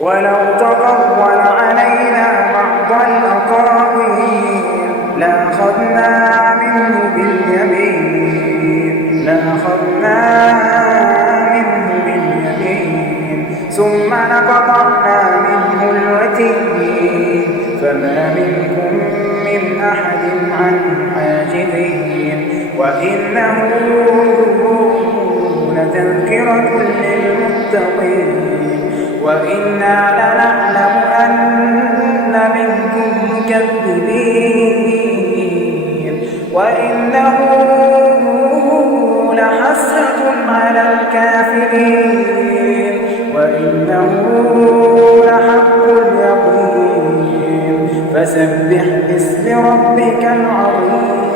ولو تقول علينا بعض الأقاويل لأخذنا منه باليمين ثم لقطعنا منه الوتين فما منكم من أحد عنه حاجزين وإنه لتذكرة للمتقين وإنا لنعلم أن منكم مكذبين وإنه لحسرة على الكافرين وإنه لحق اليقين فسبح باسم ربك العظيم